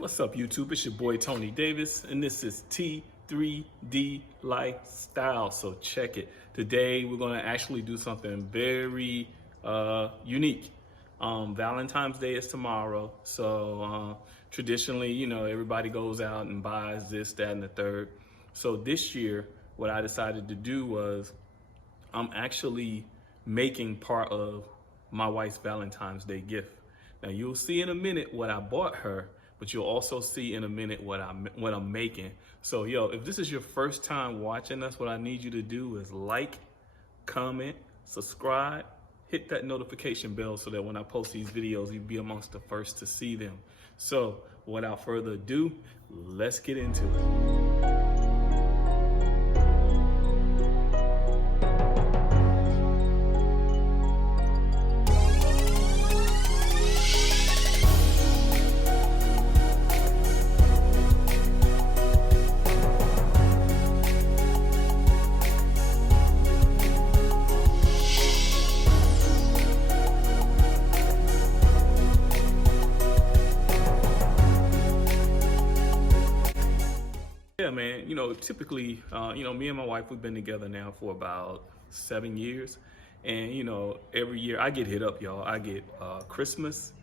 What's up, YouTube? It's your boy Tony Davis, and this is T3D Lifestyle. So check it. Today we're going to actually do something very unique. Valentine's Day is tomorrow, so traditionally, you know, everybody goes out and buys this, that, and the third. So this year, what I decided to do was I'm actually making part of my wife's Valentine's Day gift. Now you'll see in a minute what I bought her, but you'll also see in a minute what I'm making. So yo, if this is your first time watching us, what I need you to do is like, comment, subscribe, hit that notification bell so that when I post these videos, you'll be amongst the first to see them. So without further ado, let's get into it. Yeah, man, you know, typically, me and my wife, we've been together now for about 7 years. And, you know, every year I get hit up, y'all. I get Christmas,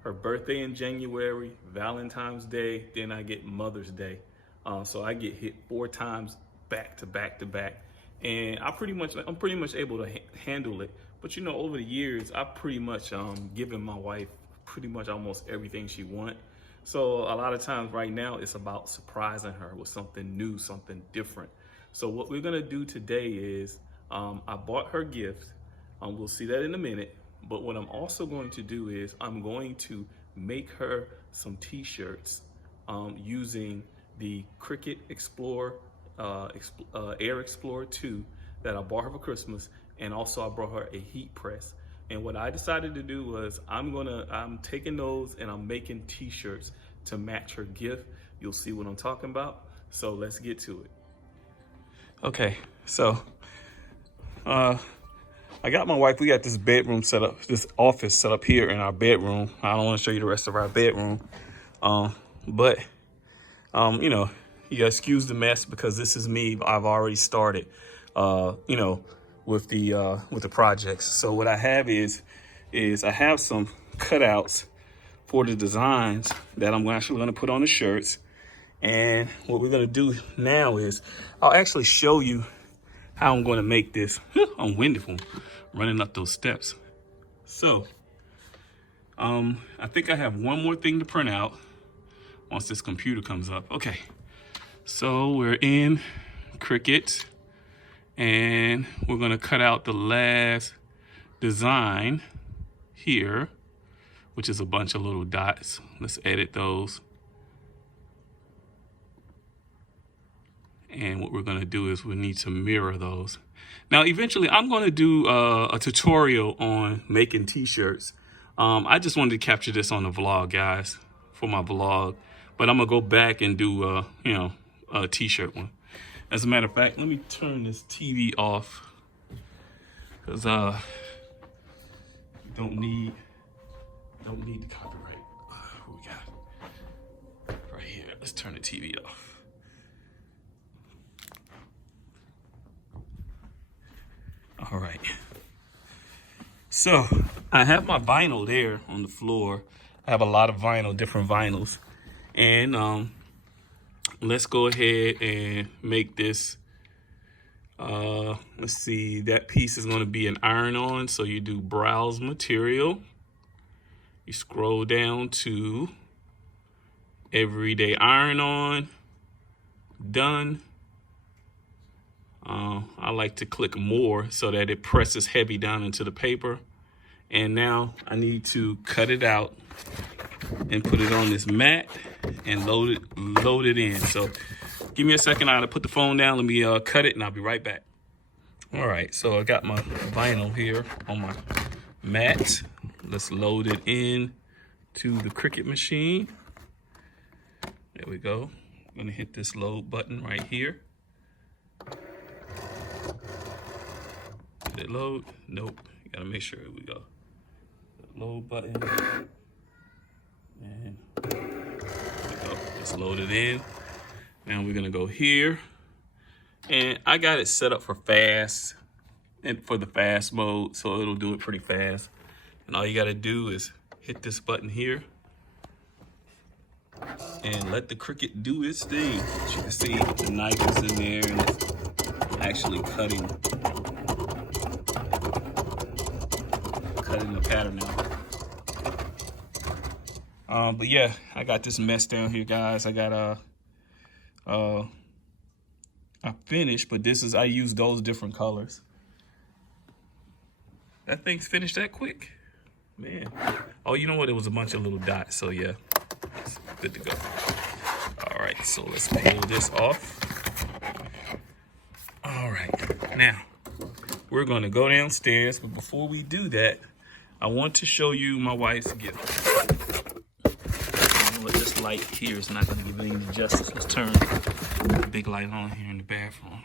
her birthday in January, Valentine's Day, then I get Mother's Day. So I get hit 4 times back to back to back. And I'm pretty much able to handle it. But, you know, over the years, I've pretty much given my wife pretty much almost everything she wants. So a lot of times right now, it's about surprising her with something new, something different. So what we're gonna do today is, I bought her gift. We'll see that in a minute. But what I'm also going to do is I'm going to make her some t-shirts using the CRICUT Explorer Air Explorer 2 that I bought her for Christmas. And also I brought her a heat press. And what I decided to do was I'm taking those and I'm making t-shirts to match her gift. You'll see what I'm talking about. So let's get to it. Okay, so I got my wife, we got this bedroom set up, this office set up here in our bedroom. I don't want to show you the rest of our bedroom. But you know, you gotta excuse the mess because this is me. I've already started, with the projects. So what I have is I have some cutouts for the designs that I'm actually gonna put on the shirts. And what we're gonna do now is I'll actually show you how I'm gonna make this. I'm winded from running up those steps. So I think I have one more thing to print out once this computer comes up. Okay, so we're in CRICUT. And we're gonna cut out the last design here, which is a bunch of little dots. Let's edit those. And what we're gonna do is we need to mirror those. Now, eventually I'm gonna do a tutorial on making t-shirts. I just wanted to capture this on the vlog, guys, for my vlog. But I'm gonna go back and do a t-shirt one. As a matter of fact, let me turn this TV off because don't need the copyright. What we got right here? Let's turn the TV off. All right. So I have my vinyl there on the floor. I have a lot of vinyl, different vinyls, and let's go ahead and make this. Let's see, that piece is going to be an iron-on. So you do browse material. You scroll down to everyday iron-on. Done. I like to click more so that it presses heavy down into the paper. And now I need to cut it out and put it on this mat and load it in. So give me a second. I gotta put the phone down. Let me cut it and I'll be right back. All right, so I got my vinyl here on my mat. Let's load it in to the CRICUT machine. There we go. I'm gonna hit this load button right here. Did it load? Nope. You gotta make sure. Here we go. Load button. And there we go. It's loaded in. Now we're gonna go here. And I got it set up for fast, and for the fast mode, so it'll do it pretty fast. And all you gotta do is hit this button here and let the Cricut do its thing. As you can see, the knife is in there and it's actually cutting the pattern out. But yeah, I got this mess down here, guys. I got I finished, but I use those different colors. That thing's finished that quick, man. Oh, you know what? It was a bunch of little dots, so yeah, it's good to go. All right, so let's peel this off. All right, now we're gonna go downstairs, but before we do that, I want to show you my wife's gift. Let this light here is not gonna give it any justice. Let's turn the big light on here in the bathroom.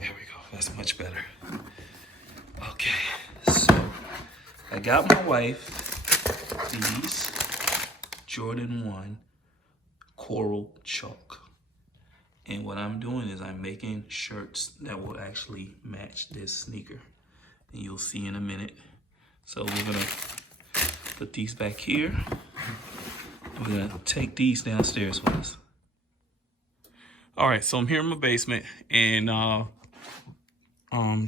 There we go, that's much better. Okay, so I got my wife these Jordan 1 Coral Chalk. And what I'm doing is I'm making shirts that will actually match this sneaker. And you'll see in a minute. So we're gonna put these back here. We're gonna take these downstairs with us. All right, so I'm here in my basement, and as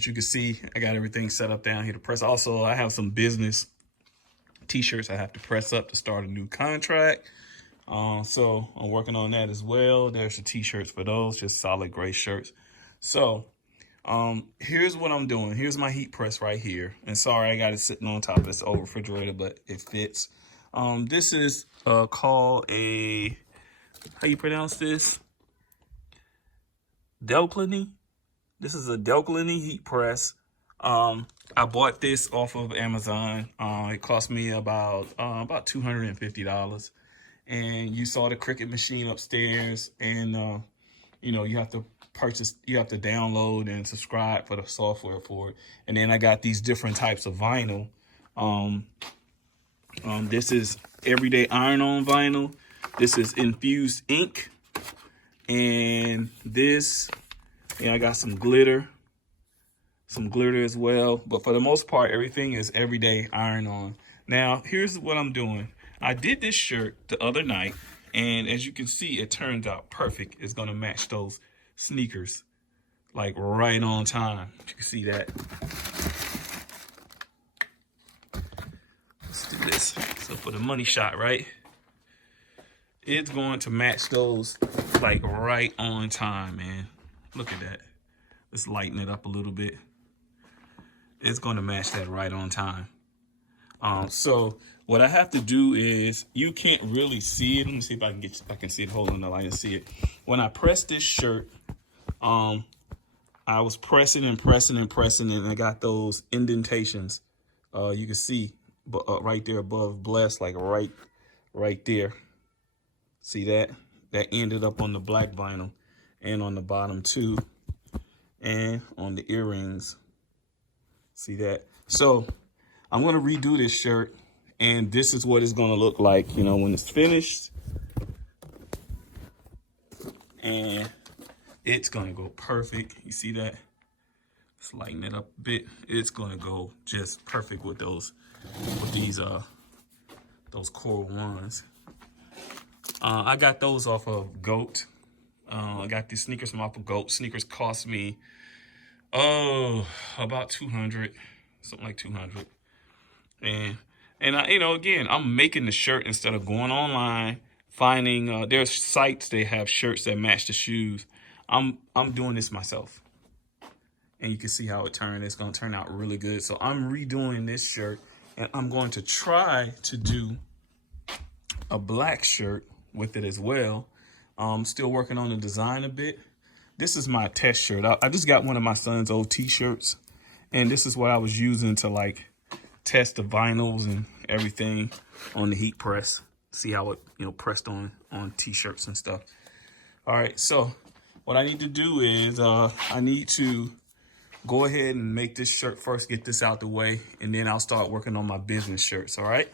you can see, I got everything set up down here to press. Also, I have some business t-shirts I have to press up to start a new contract. So I'm working on that as well. There's the t-shirts for those, just solid gray shirts. So here's what I'm doing. Here's my heat press right here. And sorry, I got it sitting on top of this old refrigerator, but it fits. This is called a, how you pronounce this? Delclynee. This is a Delclynee heat press. I bought this off of Amazon. It cost me about $250. And you saw the Cricut machine upstairs, and you know, you have to download and subscribe for the software for it. And then I got these different types of vinyl. This is everyday iron-on vinyl. This is infused ink. And this, I got some glitter as well. But for the most part, everything is everyday iron-on. Now, here's what I'm doing. I did this shirt the other night, and as you can see, it turned out perfect. It's gonna match those sneakers, like right on time. You can see that. Let's do this. So for the money shot, right? It's going to match those like right on time, man. Look at that. Let's lighten it up a little bit. It's gonna match that right on time. So what I have to do is, you can't really see it. Let me see if I can see it. Hold on the light and see it. When I press this shirt, I was pressing and pressing and pressing, and I got those indentations. You can see right there above blessed, like right there. See that? That ended up on the black vinyl, and on the bottom too, and on the earrings. See that? So I'm gonna redo this shirt, and this is what it's gonna look like, you know, when it's finished. And it's gonna go perfect. You see that? Let's lighten it up a bit. It's gonna go just perfect with these Coral ones. I got those off of GOAT. I got these sneakers from off of GOAT. Sneakers cost me about 200, something like 200. And I, again, I'm making the shirt instead of going online, finding, there's sites, they have shirts that match the shoes. I'm doing this myself. And you can see how it turned. It's going to turn out really good. So I'm redoing this shirt, and I'm going to try to do a black shirt with it as well. I'm still working on the design a bit. This is my test shirt. I just got one of my son's old t-shirts, and this is what I was using to like test the vinyls and everything on the heat press. See how it, pressed on t-shirts and stuff. All right, so what I need to do is I need to go ahead and make this shirt first, get this out the way, and then I'll start working on my business shirts, all right?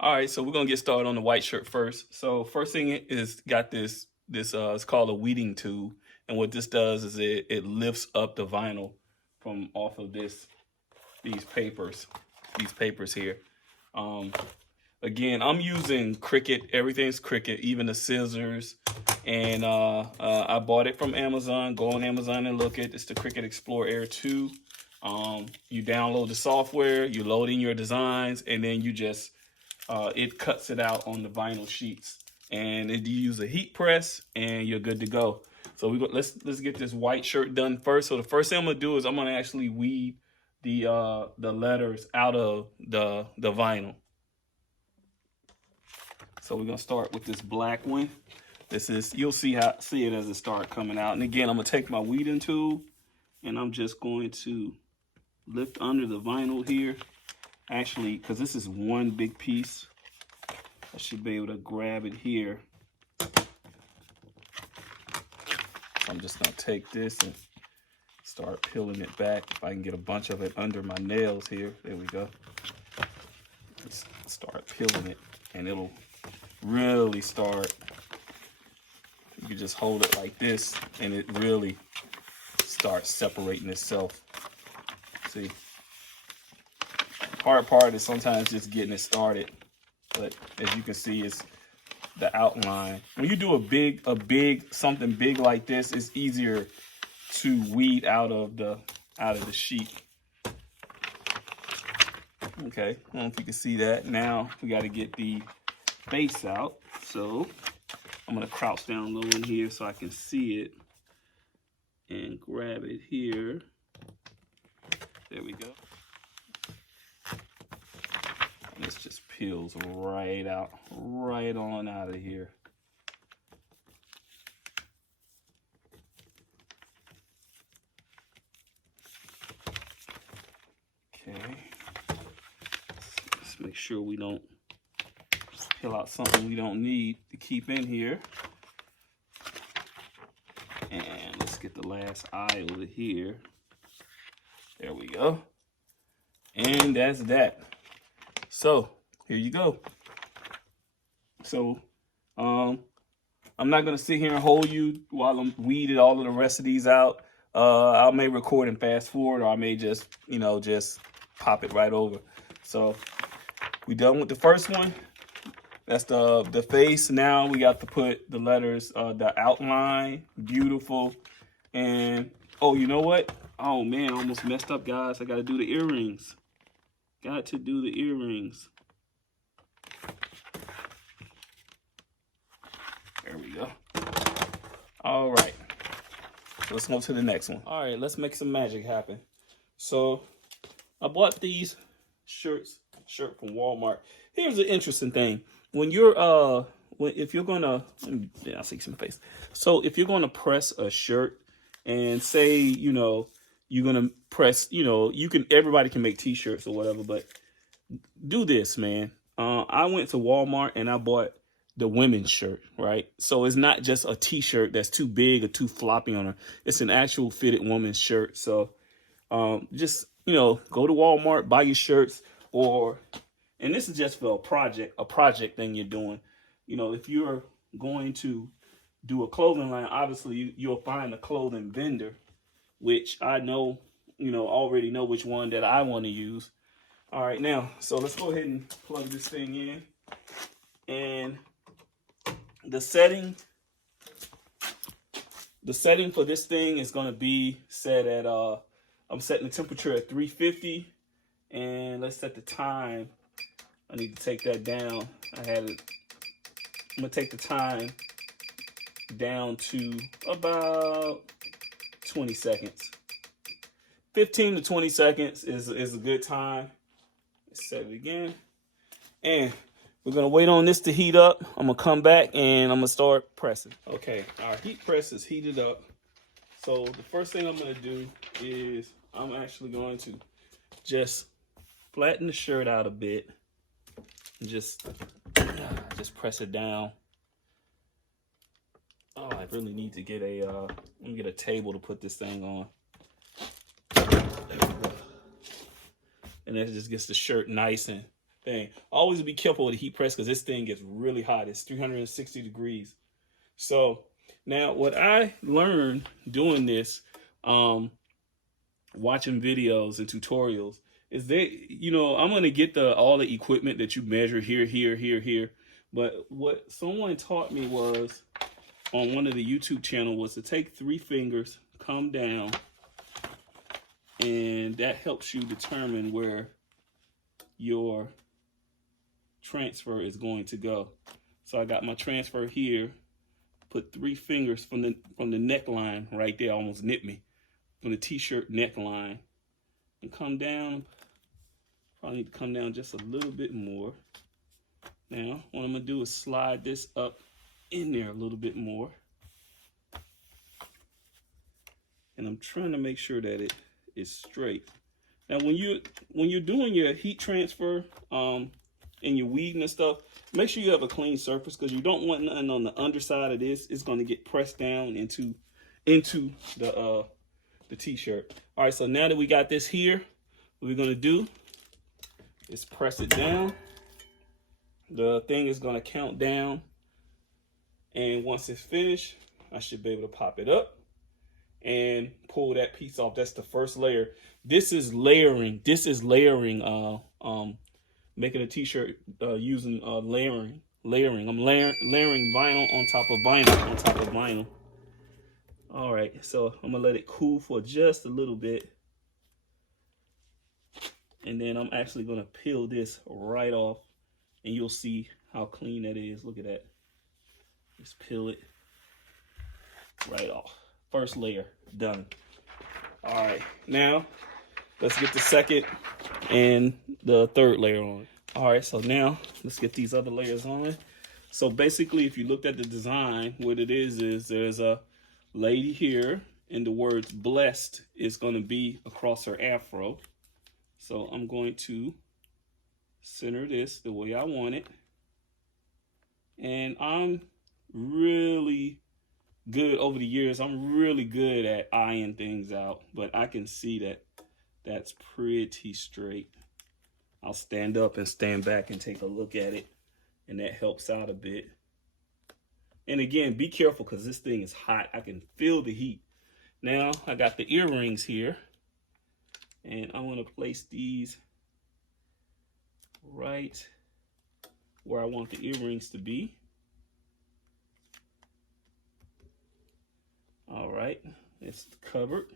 All right, so we're gonna get started on the white shirt first. So first thing is got this it's called a weeding tool, and what this does is it lifts up the vinyl from off of these papers here. Again, I'm using CRICUT. Everything's CRICUT, even the scissors. And I bought it from Amazon. Go on Amazon and look at it's the CRICUT Explorer Air 2. You download the software, you load in your designs, and then you just it cuts it out on the vinyl sheets. And you use a heat press, and you're good to go. So let's get this white shirt done first. So the first thing I'm gonna do is I'm gonna actually weed the letters out of the vinyl. So we're gonna start with this black one. This is, you'll see it as it starts coming out. And again, I'm gonna take my weeding tool and I'm just going to lift under the vinyl here. Actually, because this is one big piece, I should be able to grab it here. So I'm just gonna take this and start peeling it back. If I can get a bunch of it under my nails here, there we go. Just start peeling it and it'll really start. You can just hold it like this and it really starts separating itself. See, hard part is sometimes just getting it started, but as you can see, it's the outline. When you do something big like this, it's easier to weed out of the sheet. Okay, I don't know if you can see that. Now we got to get the base out, so I'm gonna crouch down low in here so I can see it and grab it here. There we go. And this just peels right on out of here. Okay. Let's make sure we don't peel out something we don't need to keep in here. And let's get the last eye over here. There we go. And that's that. So here you go. So I'm not gonna sit here and hold you while I'm weeding all of the rest of these out. I may record and fast forward, or I may just, just pop it right over. So we done with the first one. That's the face. Now we got to put the letters, the outline, beautiful. And, oh, you know what? Oh, man, I almost messed up, guys. I got to do the earrings. Got to do the earrings. There we go. All right. So let's go to the next one. All right, let's make some magic happen. So I bought these shirt from Walmart. Here's the interesting thing. When you're if you're gonna, I'll see some face. So if you're gonna press a shirt, and say you're gonna press, everybody can make t-shirts or whatever, but do this, man. I went to Walmart and I bought the women's shirt, right? So it's not just a t-shirt that's too big or too floppy on her. It's an actual fitted woman's shirt. So just go to Walmart, buy your shirts, and this is just for a project thing you're doing. If you're going to do a clothing line, obviously you'll find a clothing vendor, which I know, already know which one that I want to use. All right, now, so let's go ahead and plug this thing in. And the setting for this thing is going to be set at, I'm setting the temperature at 350. And let's set the time. I need to take that down. I'm going to take the time down to about 20 seconds. 15 to 20 seconds is a good time. Let's set it again. And we're going to wait on this to heat up. I'm going to come back and I'm going to start pressing. Okay, our heat press is heated up. So the first thing I'm going to do is I'm actually going to just flatten the shirt out a bit. And just press it down. Oh, I really need to get a, let me get a table to put this thing on. And that just gets the shirt nice and thing. Always be careful with the heat press because this thing gets really hot. It's 360 degrees. So now what I learned doing this, watching videos and tutorials, is that, I'm going to get all the equipment that you measure here, here, here, here. But what someone taught me was, on one of the YouTube channel, was to take 3 fingers, come down, and that helps you determine where your transfer is going to go. So I got my transfer here, put 3 fingers from the neckline right there, almost nipped me, from the t-shirt neckline, and come down. Probably need to come down just a little bit more. Now, what I'm gonna do is slide this up in there a little bit more. And I'm trying to make sure that it is straight. Now, when you're doing your heat transfer, and you're weeding and stuff, make sure you have a clean surface, because you don't want nothing on the underside of this. It's going to get pressed down into the t-shirt. All right, so now that we got this here, what we're going to do is press it down. The thing is going to count down, and once it's finished, I should be able to pop it up and pull that piece off. That's the first layer. This is layering. Making a t-shirt using layering. I'm layering vinyl on top of vinyl on top of vinyl. All right, so I'm gonna let it cool for just a little bit, and then I'm actually gonna peel this right off, and you'll see how clean that is. Look at that. Just peel it right off. First layer done. All right, now let's get the second and the third layer on. All right, so now let's get these other layers on. So basically, if you looked at the design, what it is there's a lady here, and the words blessed is going to be across her afro. So I'm going to center this the way I want it. And I'm really good over the years. I'm really good at eyeing things out, but I can see that that's pretty straight. I'll stand up and stand back and take a look at it, and that helps out a bit. And again, be careful because this thing is hot. I can feel the heat. Now I got the earrings here, and I'm going to place these right where I want the earrings to be. All right, it's covered.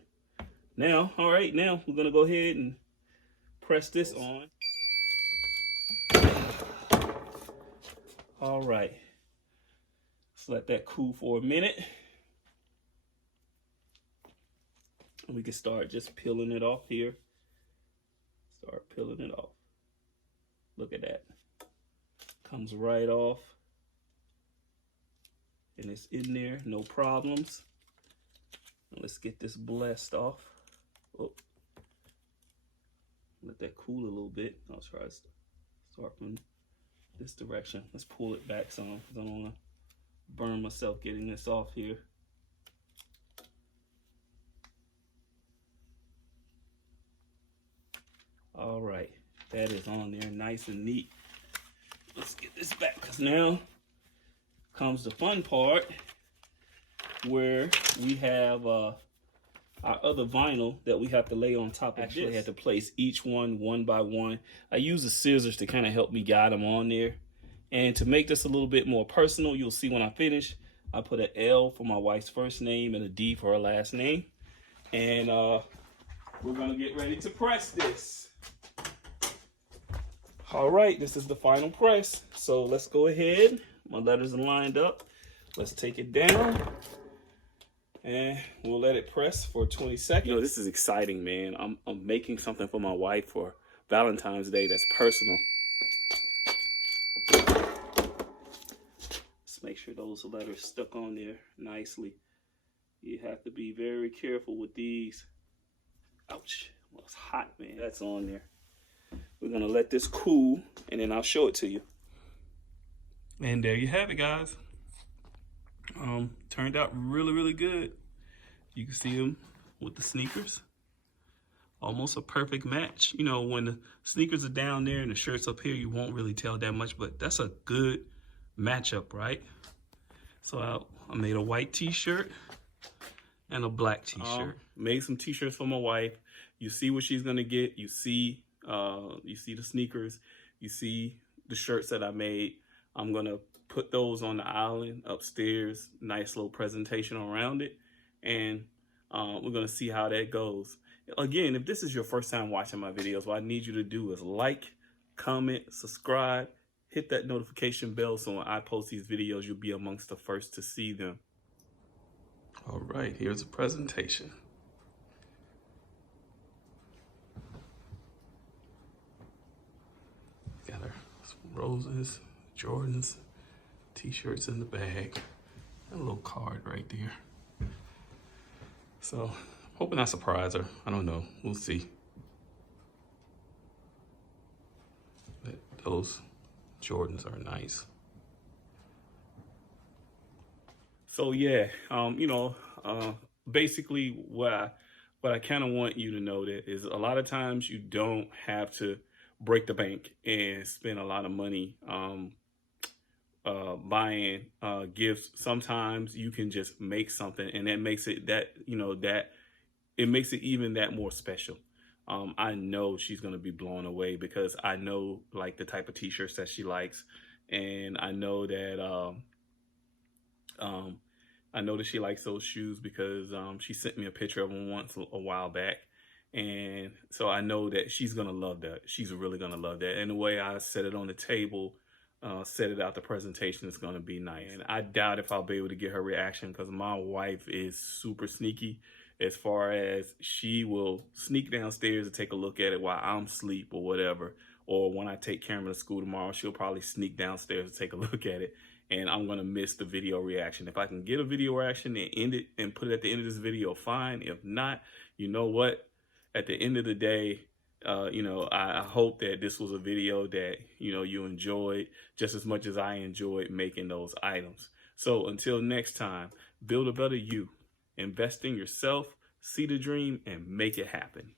Now, all right, now we're gonna go ahead and press this on. All right, let's let that cool for a minute. We can start just peeling it off here. Start peeling it off. Look at that. Comes right off. And it's in there, no problems. Let's get this blessed off. Oh. Let that cool a little bit. I'll try to start from this direction. Let's pull it back some because I don't want to burn myself getting this off here. All right, that is on there nice and neat. Let's get this back, because now comes the fun part where we have our other vinyl that we have to lay on top of. Actually, I had to place each one by one. I use the scissors to kind of help me guide them on there. And to make this a little bit more personal, you'll see when I finish, I put an L for my wife's first name and a D for her last name. And we're gonna get ready to press this. All right, this is the final press. So let's go ahead. My letters are lined up. Let's take it down. And we'll let it press for 20 seconds. You know, this is exciting, man. I'm making something for my wife for Valentine's Day that's personal. Let's make sure those letters stuck on there nicely. You have to be very careful with these. Ouch. Well, it's hot, man. That's on there. We're going to let this cool, and then I'll show it to you. And there you have it, guys. turned out really, really good. You can see them with the sneakers. Almost a perfect match. You know, when the sneakers are down there and the shirt's up here, you won't really tell that much, but that's a good matchup, right? So I made a white t-shirt and a black t-shirt. Made some t-shirts for my wife. You see what she's gonna get. You see the sneakers. You see the shirts that I made. I'm gonna put those on the island upstairs. Nice little presentation around it, and we're gonna see how that goes. Again, if this is your first time watching my videos, what I need you to do is like, comment, subscribe, hit that notification bell so when I post these videos, you'll be amongst the first to see them. All right, here's a presentation. Got her some roses, Jordans, t-shirts in the bag, and a little card right there. So, hoping I surprise her. I don't know. We'll see. But those Jordans are nice. So yeah, basically what I kind of want you to know that is a lot of times you don't have to break the bank and spend a lot of money buying gifts. Sometimes you can just make something, and that makes it it makes it even that more special. I know she's gonna be blown away because I know like the type of t-shirts that she likes, and I know that she likes those shoes because she sent me a picture of them once a while back, and so I know that she's gonna love that. She's really gonna love that, and the way I set it on the table, set it out, the presentation is gonna be nice. And I doubt if I'll be able to get her reaction because my wife is super sneaky. As far as she will sneak downstairs to take a look at it while I'm asleep or whatever. Or when I take Cameron to school tomorrow, she'll probably sneak downstairs to take a look at it. And I'm gonna miss the video reaction. If I can get a video reaction and end it and put it at the end of this video, fine. If not, you know what? At the end of the day, I hope that this was a video that, you enjoyed just as much as I enjoyed making those items. So until next time, build a better you. Invest in yourself, see the dream, and make it happen.